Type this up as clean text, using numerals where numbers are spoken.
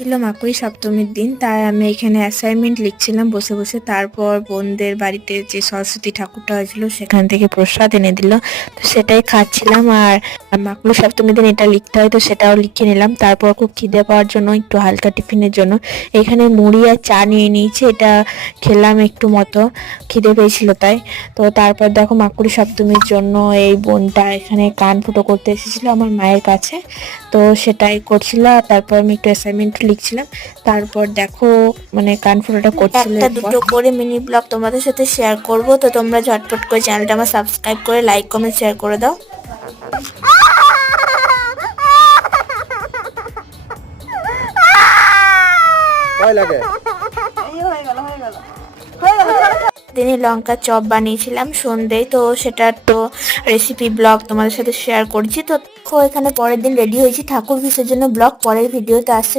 ছিল মাকুড়ি সপ্তমীর দিন, তাই আমি এখানে অ্যাসাইনমেন্ট লিখছিলাম বসে বসে। তারপর বোনদের বাড়িতে যে সরস্বতী ঠাকুরটা হয়েছিল সেখান থেকে প্রসাদ এনে দিল, তো সেটাই খাচ্ছিলাম। আর মাকুড়ি সপ্তমীর দিন এটা লিখতে হয়, তো সেটাও লিখে নিলাম। তারপর খুব খিদে পাওয়ার জন্য একটু হালকা টিফিনের জন্য এখানে মুড়ি আর চা নিয়ে নিয়েছি, এটা খেলাম একটু মতো, খিদে পেয়েছিল তাই। তো তারপর দেখো মাকুড়ি সপ্তমীর জন্য এই বোনটা এখানে কান ফুটো করতে এসেছিল আমার মায়ের কাছে, তো সেটাই করছিল। আর তারপর আমি একটু অ্যাসাইনমেন্ট লিখছিলাম। তারপর দেখো মানে কান ফুটোটা করছিল, একটা দুটো করে মিনি ব্লগ তোমাদের সাথে শেয়ার করব, তো তোমরা ঝটপট করে চ্যানেলটা আমার সাবস্ক্রাইব করে লাইক কমেন্ট শেয়ার করে দাও। দিনে লঙ্কা চপ বানিয়েছিলাম সন্ধ্যেয়, তো সেটার তো রেসিপি ব্লগ তোমাদের সাথে শেয়ার করছি। তো দেখো এখানে পরের দিন রেডি হয়েছি ঠাকুর বিসর্জনের ব্লগ পরের ভিডিওতে আসছে।